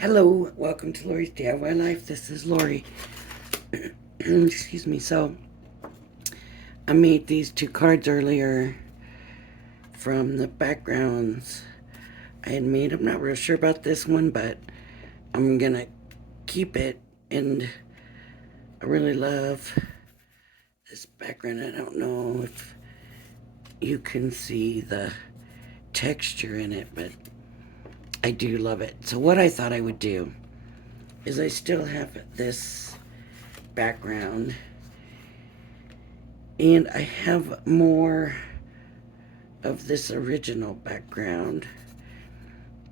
Hello, welcome to Lori's DIY Life. This is Lori. Excuse me. So, I made these two cards earlier from the backgrounds I had made. I'm not real sure about this one, but I'm gonna keep it. And I really love this background. I don't know if you can see the texture in it, but I do love it. So, what I thought I would do is I still have this background, and I have more of this original background,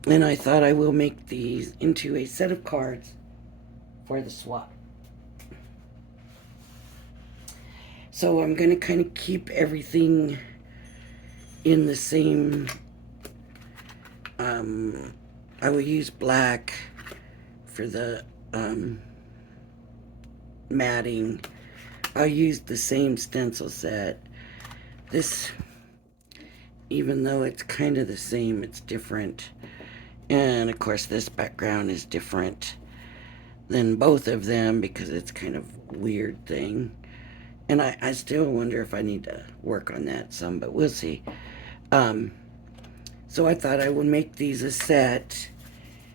and I thought I will make these into a set of cards for the swap. So I'm going to kind of keep everything in the same, I will use black for the matting. I'll use the same stencil set. This, even though it's kind of the same, it's different. And of course this background is different than both of them because it's kind of a weird thing. And I still wonder if I need to work on that some, but we'll see. So I thought I would make these a set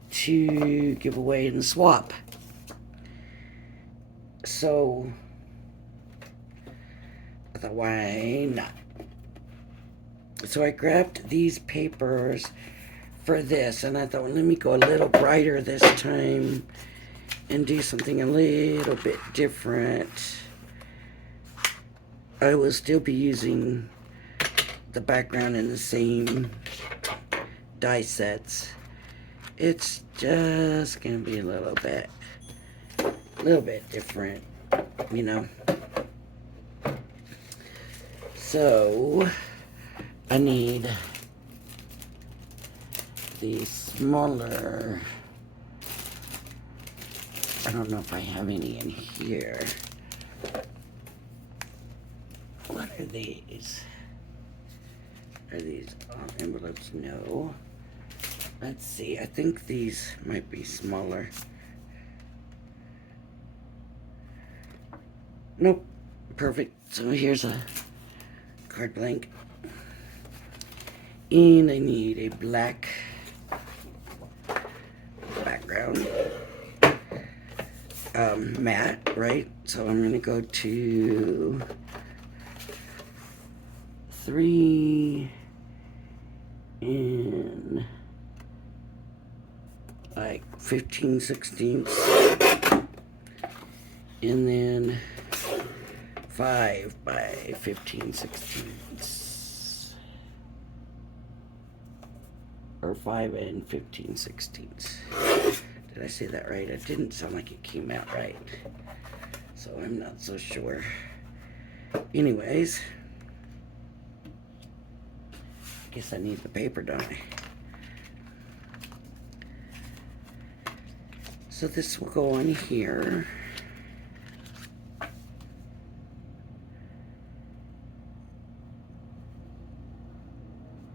to give away and swap. So I thought, why not? So I grabbed these papers for this, and I thought, well, let me go a little brighter this time and do something a little bit different. I will still be using the background in the same die sets. It's just gonna be a little bit different, you know. So I need the smaller, I don't know if I have any in here. What are these? Are these envelopes? No. Let's see. I think these might be smaller. Nope. Perfect. So here's a card blank. And I need a black background. Matte, right? So I'm going to go to 3 and like 15/16, and then 5 by 15/16, or 5 and 15/16. Did I say that right? It didn't sound like it came out right, so I'm not so sure. Anyways, I guess I need the paper, don't I? So this will go on here.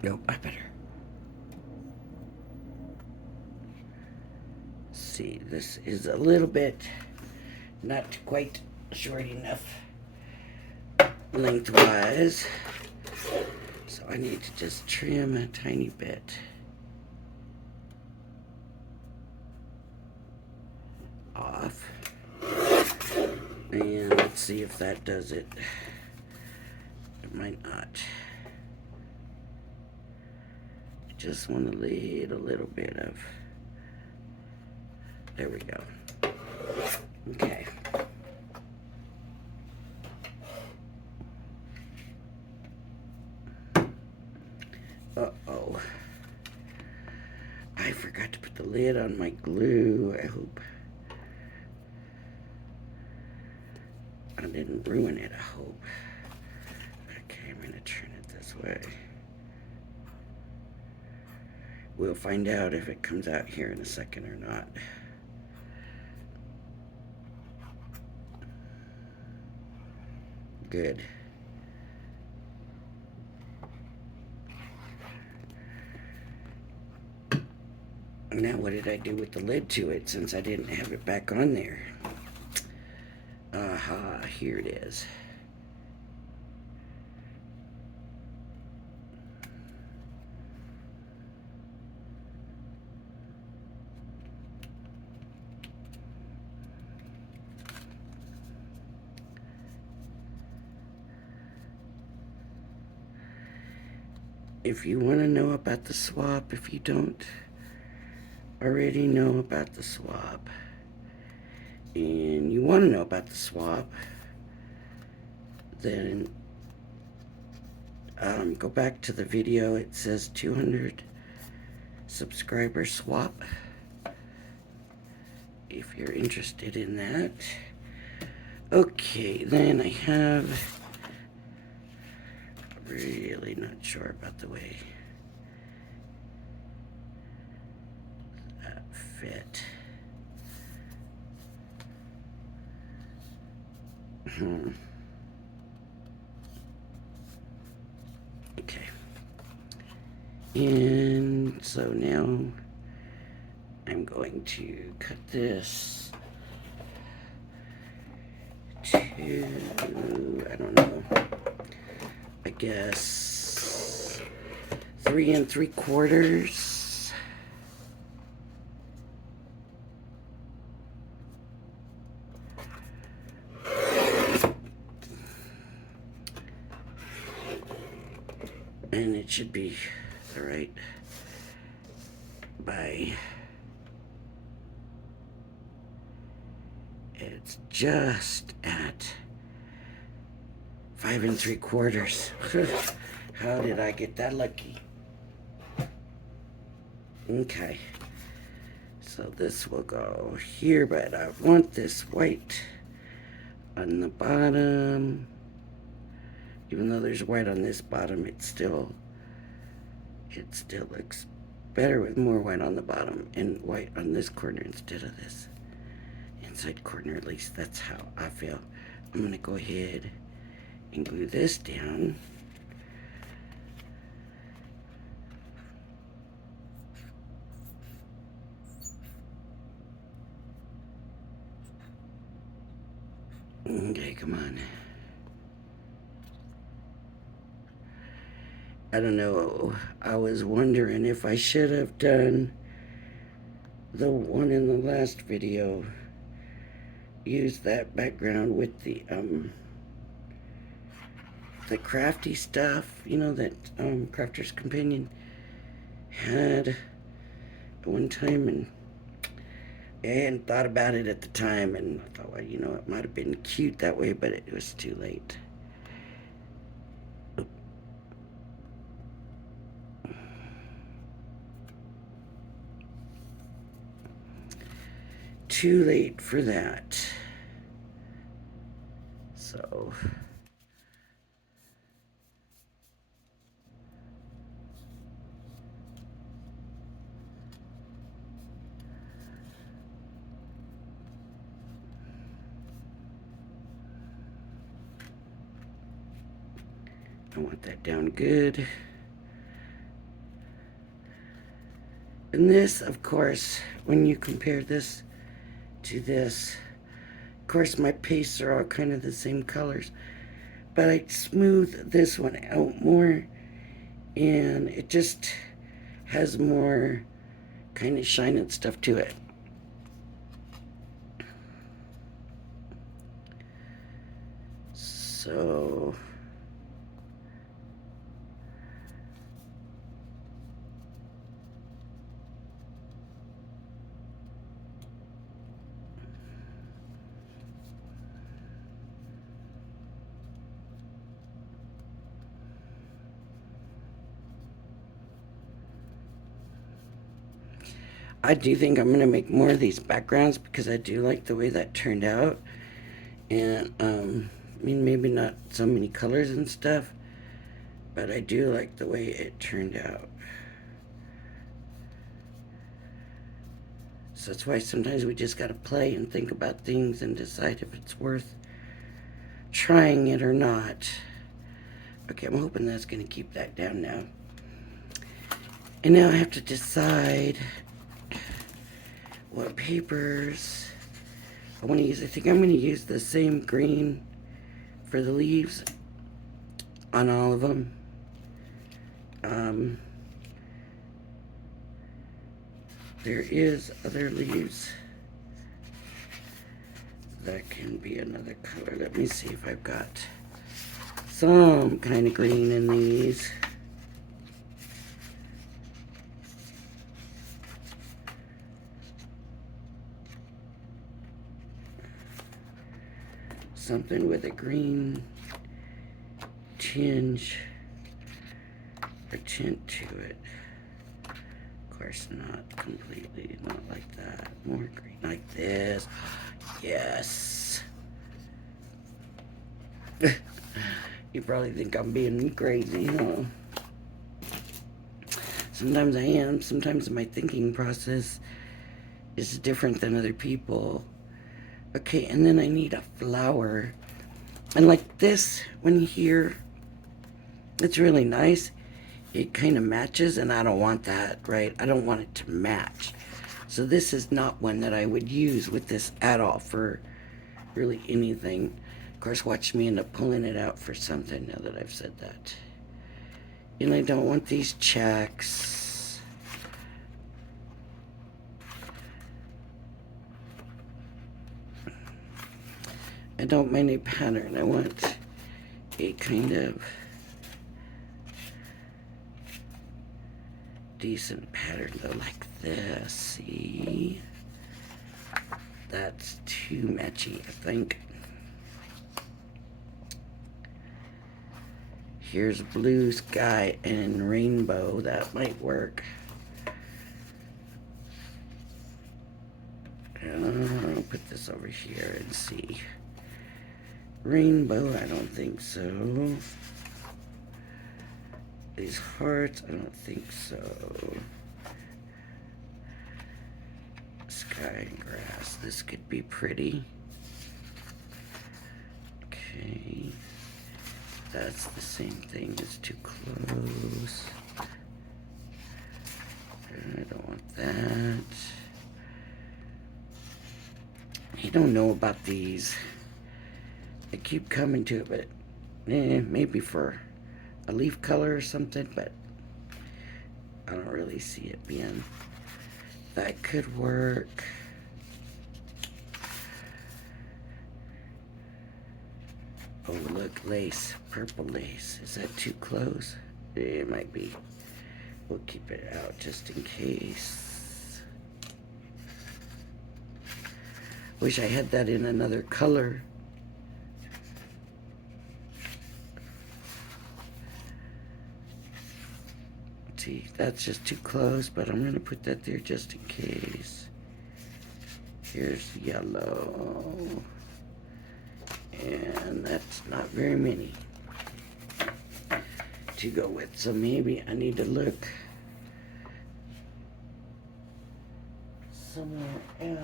Nope, I better. See, this is a little bit not quite short enough lengthwise, so I need to just trim a tiny bit off, and let's see if that does it. It might not. I just want to leave a little bit of, there we go. Okay. Uh-oh. I forgot to put the lid on my glue. I hope I didn't ruin it, I hope. Okay, I'm gonna turn it this way. We'll find out if it comes out here in a second or not. Good. Now what did I do with the lid to it since I didn't have it back on there? Aha, here it is. If you want to know about the swap, if you don't already know about the swap, and you want to know about the swap, then go back to the video. It says 200 subscriber swap if you're interested in that. Okay, then I have, really not sure about the way that fit. Okay. And so now I'm going to cut this to, I don't know, I guess 3 3/4. And it should be all right by, it's just at 5 3/4. How did I get that lucky? Okay, so this will go here, but I want this white on the bottom. Even though there's white on this bottom, it still looks better with more white on the bottom and white on this corner instead of this inside corner. At least that's how I feel. I'm gonna go ahead and glue this down. Okay, come on. I don't know. I was wondering if I should have done the one in the last video. Use that background with the crafty stuff, you know, that Crafter's Companion had at one time, and I hadn't thought about it at the time, and I thought, well, you know, it might have been cute that way, but it was too late. Too late for that. So I want that down good. And this, of course, when you compare this to this, of course my pastes are all kind of the same colors, but I smooth this one out more, and it just has more kind of shine and stuff to it. So I do think I'm going to make more of these backgrounds because I do like the way that turned out. And, I mean, maybe not so many colors and stuff, but I do like the way it turned out. So that's why sometimes we just got to play and think about things and decide if it's worth trying it or not. Okay, I'm hoping that's going to keep that down now. And now I have to decide what papers I want to use. I think I'm going to use the same green for the leaves on all of them. There is other leaves that can be another color. Let me see if I've got some kind of green in these. Something with a green tinge or tint to it. Of course, not completely, not like that. More green, like this. Yes. You probably think I'm being crazy, huh? Sometimes I am. Sometimes my thinking process is different than other people. Okay, and then I need a flower. And like this one here, it's really nice. It kind of matches, and I don't want that, right? I don't want it to match. So this is not one that I would use with this at all for really anything. Of course, watch me end up pulling it out for something now that I've said that. And I don't want these checks. I don't mind a pattern. I want a kind of decent pattern though, like this. See? That's too matchy, I think. Here's blue sky and rainbow. That might work. I'll put this over here and see. Rainbow, I don't think so. These hearts, I don't think so. Sky and grass, this could be pretty. Okay. That's the same thing, it's too close. I don't want that. I don't know about these. I keep coming to it, but maybe for a leaf color or something, but I don't really see it being. That could work. Oh, look, lace, purple lace. Is that too close? It might be. We'll keep it out just in case. Wish I had that in another color. See, that's just too close, but I'm gonna put that there just in case. Here's yellow. And that's not very many to go with, so maybe I need to look somewhere else.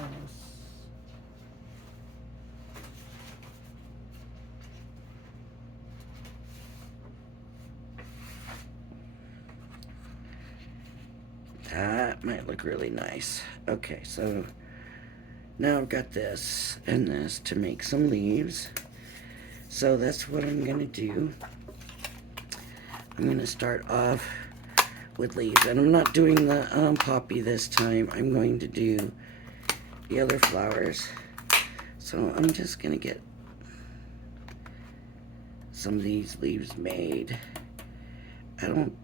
That might look really nice. Okay, so now I've got this and this to make some leaves. So that's what I'm gonna do. I'm gonna start off with leaves, and I'm not doing the poppy this time. I'm going to do the other flowers. So I'm just gonna get some of these leaves made. I don't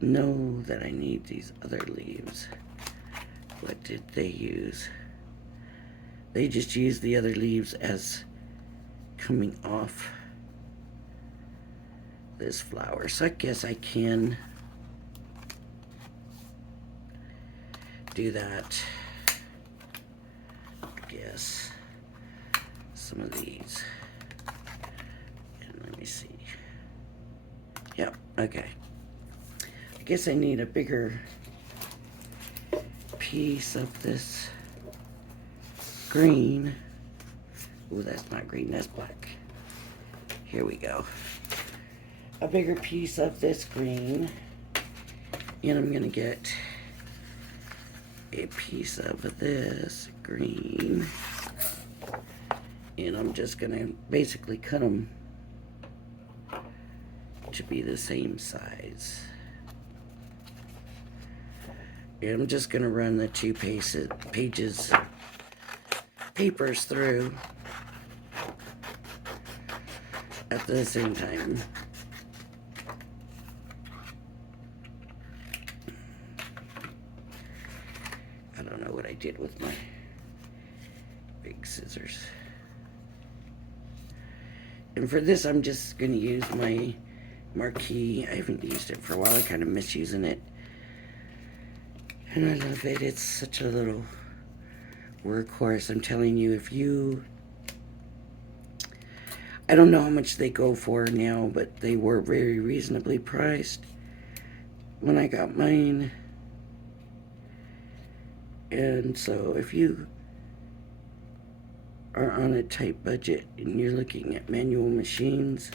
know that I need these other leaves. What did they use? They just used the other leaves as coming off this flower. So I guess I can do that. I guess some of these. And let me see. Yep, okay. I guess I need a bigger piece of this green. Oh, that's not green, that's black. Here we go. A bigger piece of this green. And I'm gonna get a piece of this green, and I'm just gonna basically cut them to be the same size. And I'm just gonna run the two papers through at the same time. I don't know what I did with my big scissors. And for this, I'm just going to use my marquee. I haven't used it for a while. I kind of miss using it. And I love it. It's such a little workhorse. I'm telling you, if you... I don't know how much they go for now, but they were very reasonably priced when I got mine. And so if you are on a tight budget and you're looking at manual machines,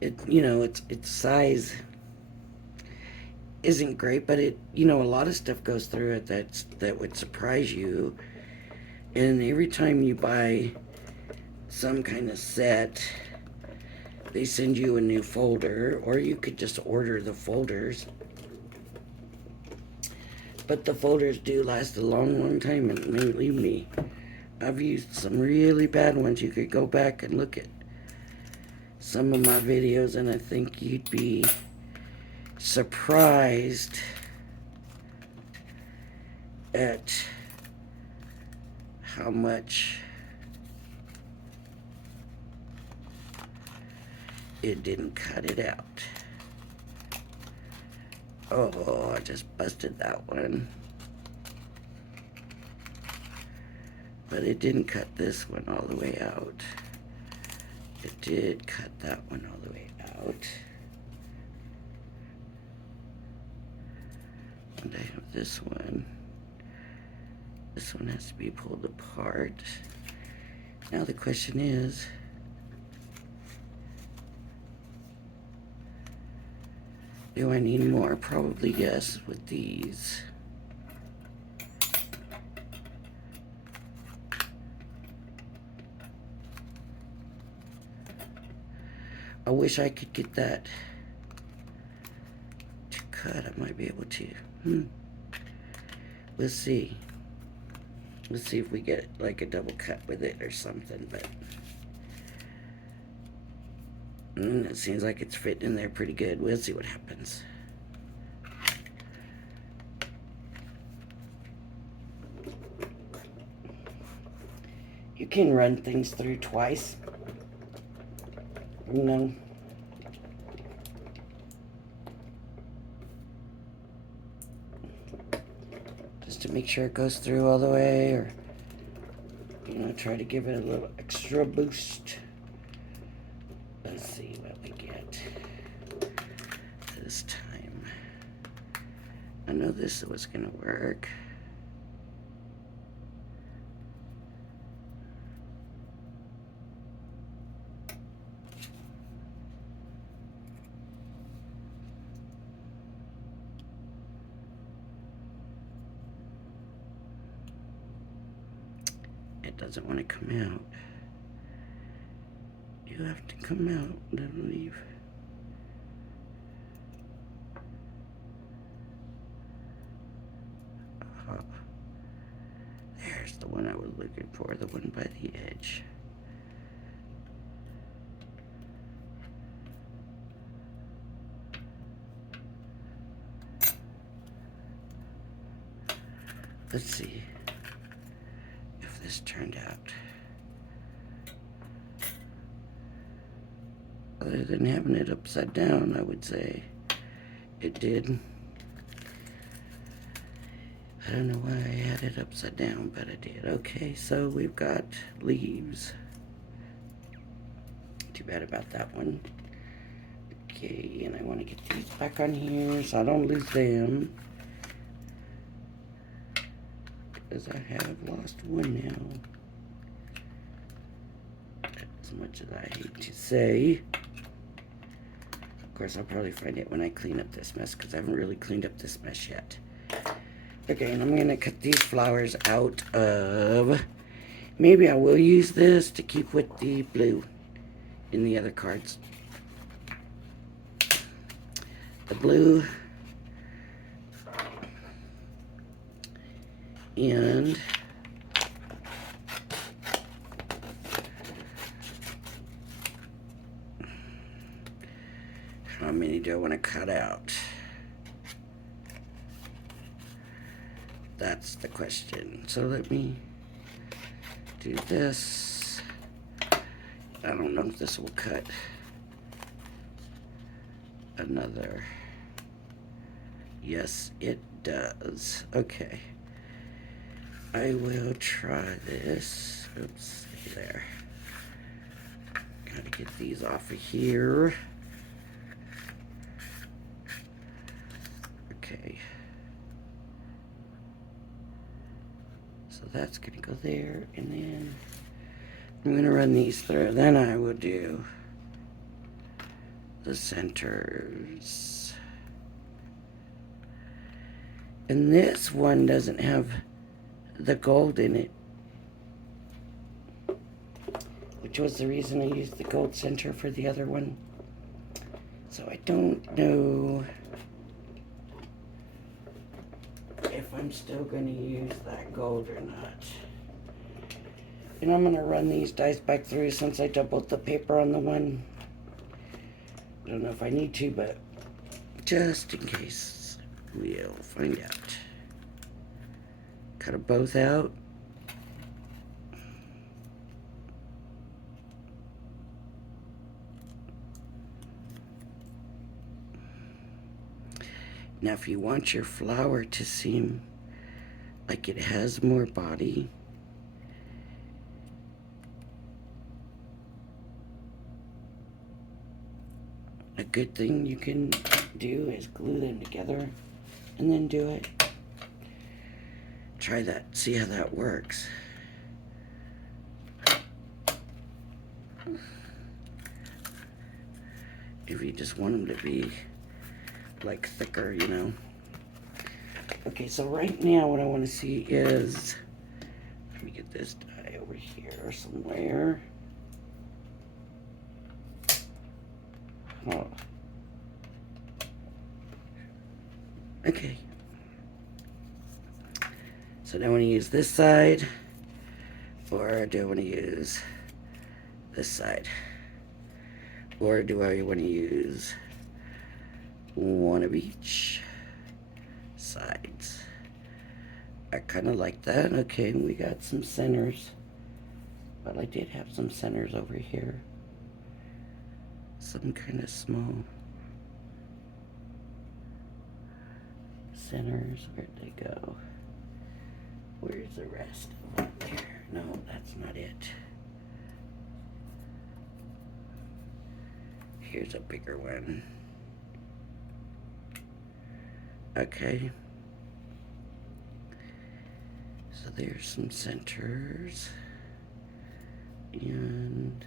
its size isn't great, but a lot of stuff goes through it that would surprise you. And every time you buy some kind of set, they send you a new folder, or you could just order the folders. But the folders do last a long time, and believe me, I've used some really bad ones. You could go back and look at some of my videos, and I think you'd be surprised at how much it didn't cut it out. Oh, I just busted that one. But it didn't cut this one all the way out. It did cut that one all the way out. And I have this one. This one has to be pulled apart. Now the question is, do I need more? Probably yes, with these. I wish I could get that to cut. I might be able to. Let's see. Let's see if we get like a double cut with it or something, but it seems like it's fitting in there pretty good. We'll see what happens. You can run things through twice. Just to make sure it goes through all the way, or try to give it a little extra boost. Let's see what we get this time. I know this was gonna work. It doesn't want to come out. You have to come out, I believe. There's the one I was looking for, the one by the edge. Let's see if this turned out. Other than having it upside down, I would say it did. I don't know why I had it upside down, but I did. Okay, so we've got leaves. Too bad about that one. Okay, and I want to get these back on here so I don't lose them, because I have lost one now. As much as I hate to say. Of course, I'll probably find it when I clean up this mess, because I haven't really cleaned up this mess yet. Okay, and I'm going to cut these flowers out of... Maybe I will use this to keep with the blue in the other cards. The blue. And... how many do I want to cut out? That's the question. So let me do this. I don't know if this will cut another. Yes, it does. Okay. I will try this. Oops, there. Gotta get these off of here. Okay. So that's gonna go there, and then I'm gonna run these through. Then I will do the centers. And this one doesn't have the gold in it, which was the reason I used the gold center for the other one. So I don't know if I'm still going to use that gold or not. And I'm going to run these dies back through since I doubled the paper on the one. I don't know if I need to, but just in case, we'll find out. Cut them both out. Now, if you want your flower to seem like it has more body, a good thing you can do is glue them together and then do it. Try that, see how that works. If you just want them to be like thicker, you know. Okay, so right now what I want to see is, let me get this die over here somewhere. Oh. Okay. So do I want to use this side, or do I want to use this side? Or do I want to use one of each sides? I kind of like that. Okay, we got some centers, but I did have some centers over here. Some kind of small centers. Where'd they go? Where's the rest? There. No, that's not it. Here's a bigger one. Okay. So there's some centers. And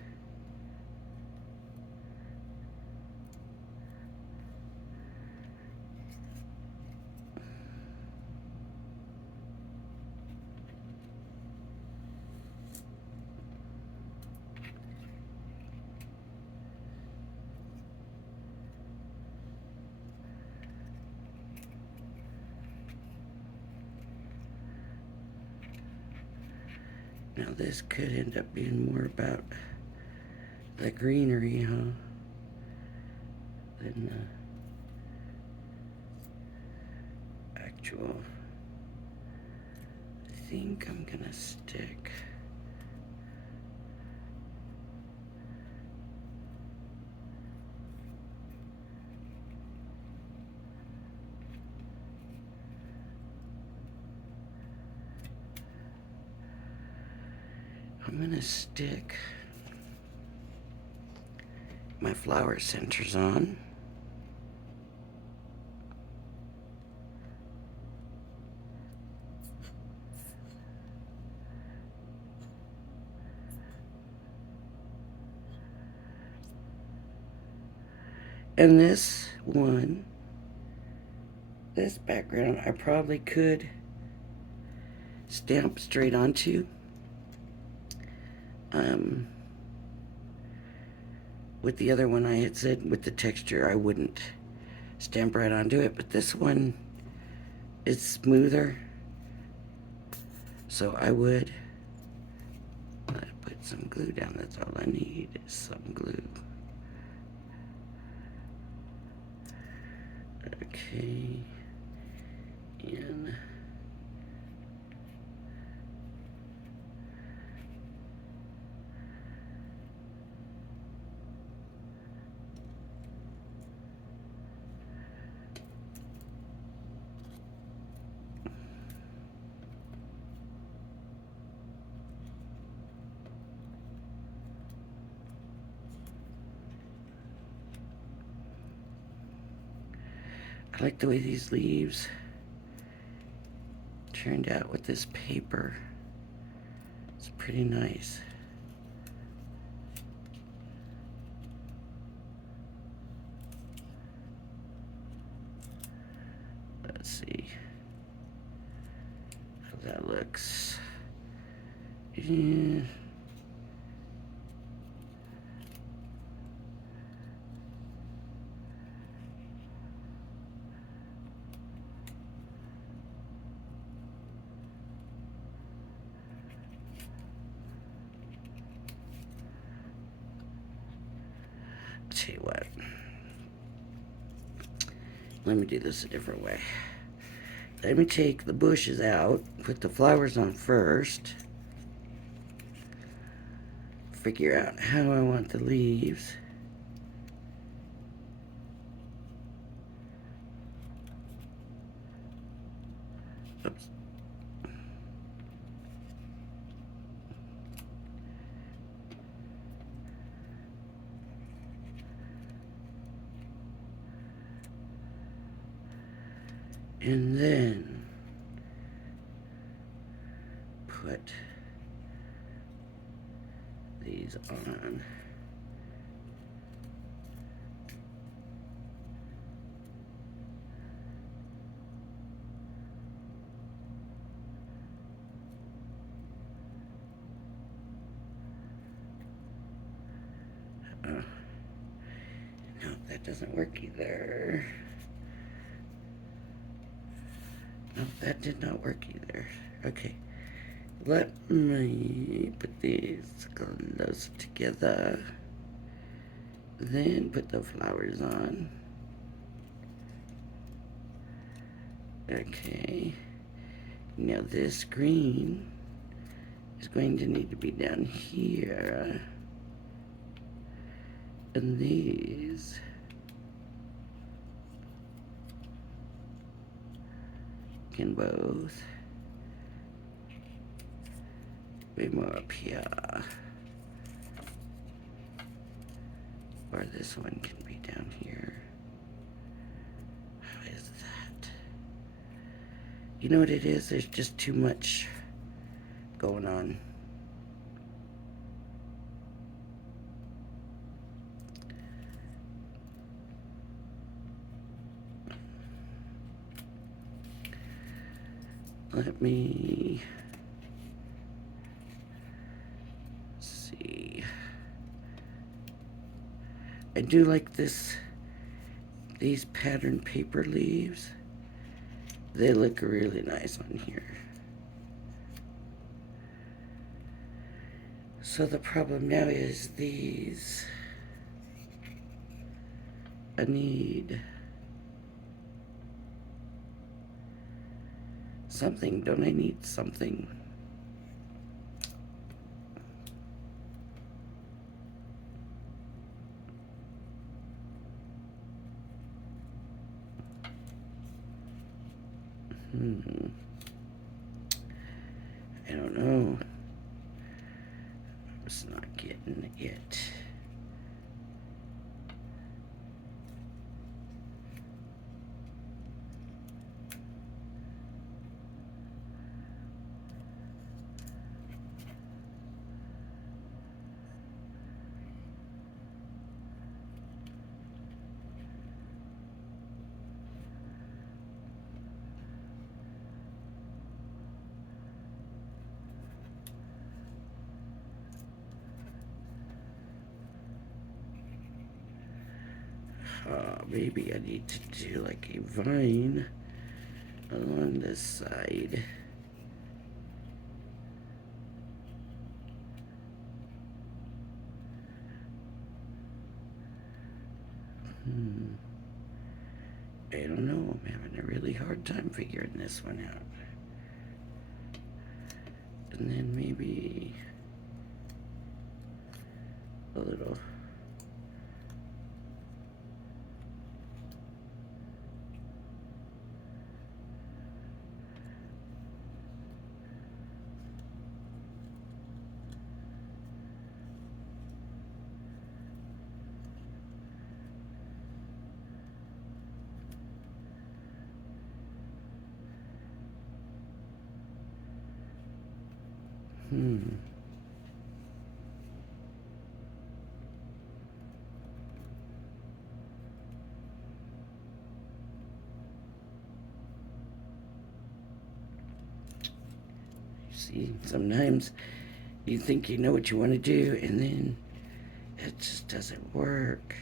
now this could end up being more about the greenery, huh? Than the actual. I think I'm gonna stick. I'm gonna stick my flower centers on. And this one, this background, I probably could stamp straight onto. With the other one I had said with the texture I wouldn't stamp right onto it, but this one is smoother, so I would. Let's put some glue down. That's all I need is some glue. Okay. And I like the way these leaves turned out with this paper. It's pretty nice. Let's see how that looks. Yeah. Tell you what, let me do this a different way. Let me take the bushes out, put the flowers on first, figure out how I want the leaves. Oops. And then put these on. No, that doesn't work either. No, that did not work either. Okay, let me put these close together. Then put the flowers on. Okay, now this green is going to need to be down here. And these can both be more up here. Or this one can be down here. How is that? You know what it is? There's just too much going on. Let me see. I do like these pattern paper leaves. They look really nice on here. So the problem now is these. I need something. Don't I need something? I don't know. I'm just not getting it. Maybe I need to do like a vine along this side. I don't know. I'm having a really hard time figuring this one out. And then maybe a little. See, sometimes you think you know what you want to do, and then it just doesn't work.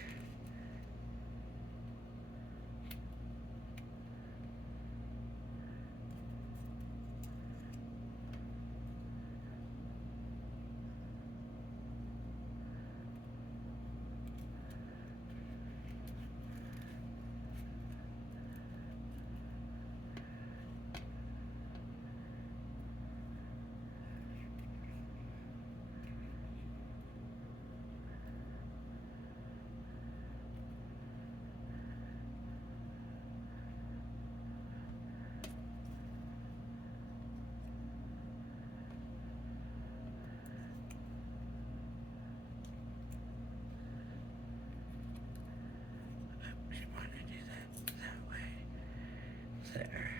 There.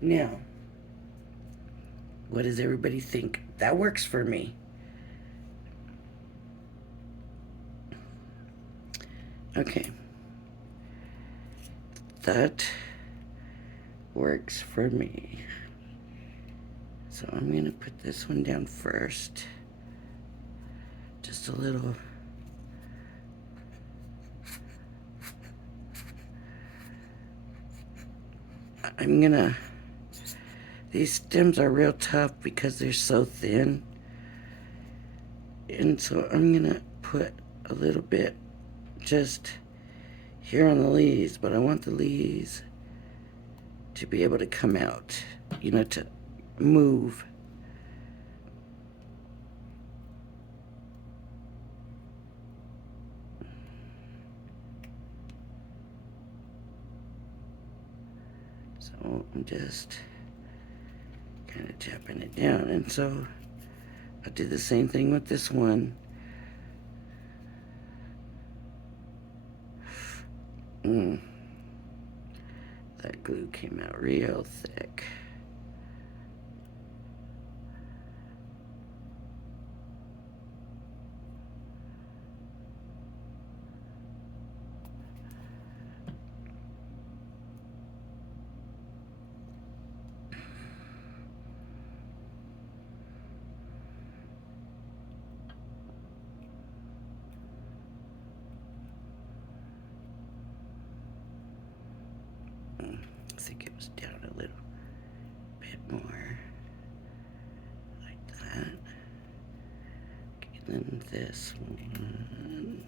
Now, what does everybody think? That works for me. Okay. That works for me. So I'm going to put this one down first. Just a little. I'm going to. These stems are real tough because they're so thin. And so I'm going to put a little bit just here on the leaves, but I want the leaves to be able to come out, you know, to move. So I'm just kind of tapping it down, and so I did the same thing with this one. That glue came out real thick. I think it was down a little bit more, like that. Okay, then this one.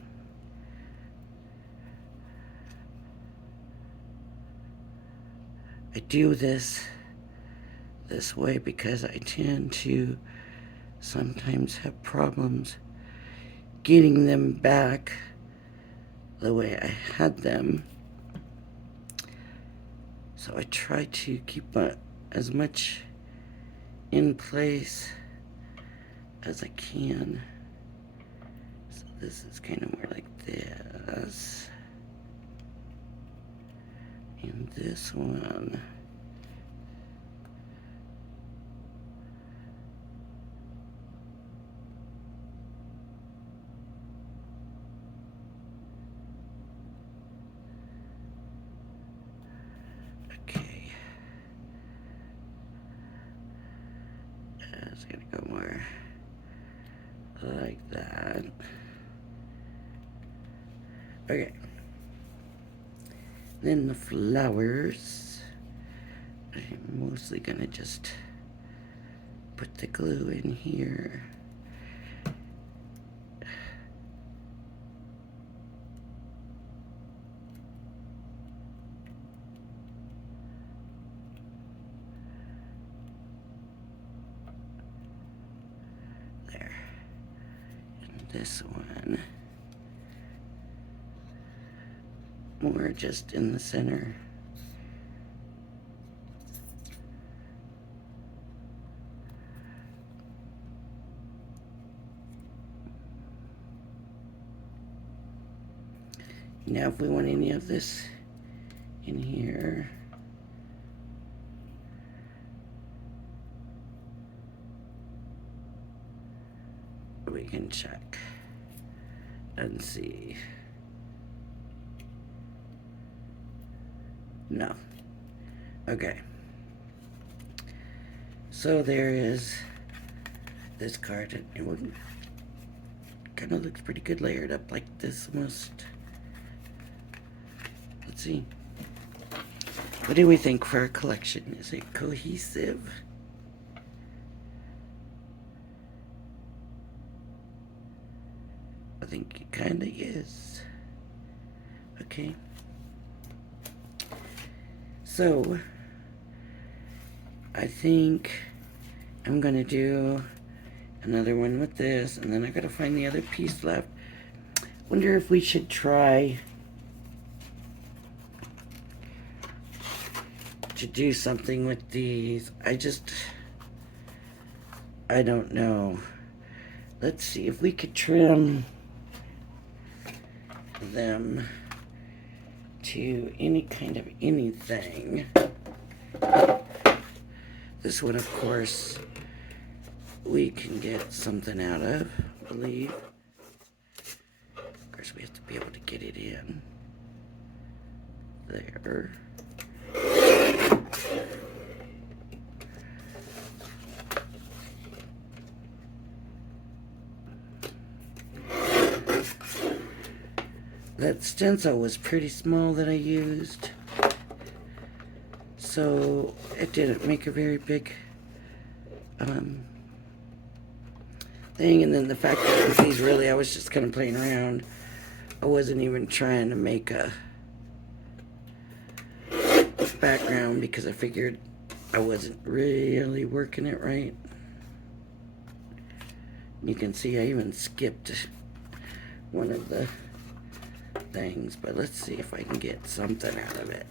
I do this way because I tend to sometimes have problems getting them back the way I had them. So I try to keep as much in place as I can. So this is kind of more like this. And this one. Okay. It's gonna go more like that. Okay. Then the flowers. I'm mostly gonna just put the glue in here. There. And this one. More just in the center. Now if we want any of this in here, we can check and see. No. Okay. So there is this card. It kind of looks pretty good layered up like this almost. Let's see. What do we think for our collection? Is it cohesive? I think it kind of is. Okay. So, I think I'm gonna do another one with this, and then I gotta find the other piece left. Wonder if we should try to do something with these. I don't know. Let's see if we could trim them to any kind of anything. This one, of course, we can get something out of, I believe. Of course, we have to be able to get it in there. That stencil was pretty small that I used, so it didn't make a very big thing. And then the fact that with these, really, I was just kind of playing around. I wasn't even trying to make a background because I figured I wasn't really working it right. You can see I even skipped one of the things, but let's see if I can get something out of it.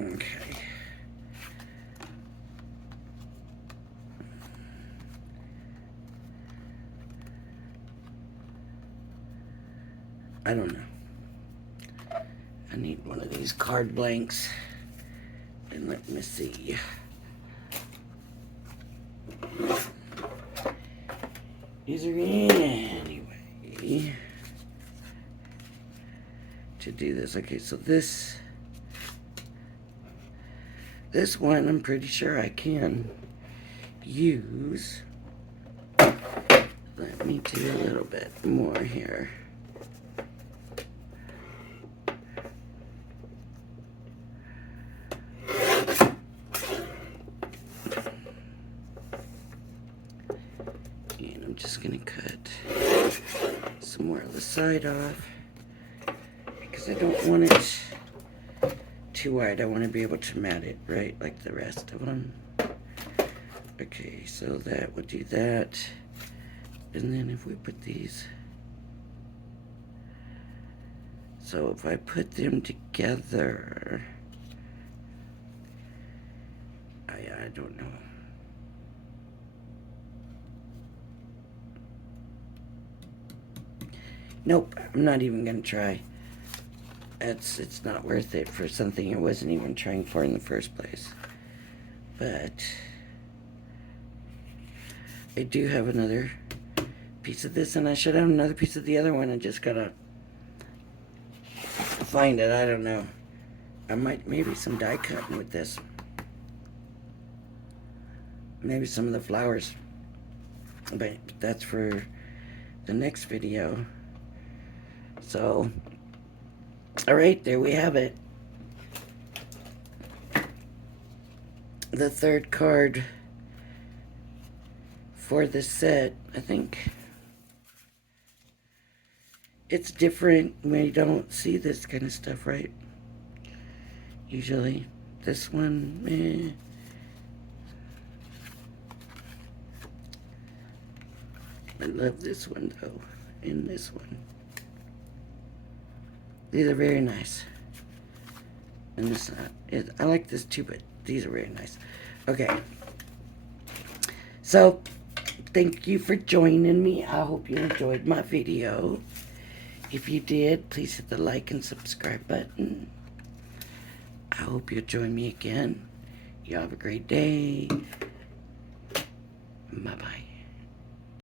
Okay. I don't know. I need one of these card blanks. And let me see. These are in anyway. To do this. Okay, so this one I'm pretty sure I can use. Let me do a little bit more here. And I'm just gonna cut some more of the side off because I don't want it too wide. I want to be able to mat it right like the rest of them. Okay, so that would do that. And then if we put these, so if I put them together, I don't know. Nope, I'm not even gonna try. it's not worth it for something I wasn't even trying for in the first place. But I do have another piece of this, and I should have another piece of the other one. I just gotta find it. I don't know. I might, maybe some die cutting with this. Maybe some of the flowers. But that's for the next video. So, alright, there we have it. The third card for this set. I think it's different when you don't see this kind of stuff, right? Usually. This one, I love this one though, and this one. These are very nice. And this, I like this too, but these are very nice. Okay. So, thank you for joining me. I hope you enjoyed my video. If you did, please hit the like and subscribe button. I hope you'll join me again. You have a great day. Bye-bye.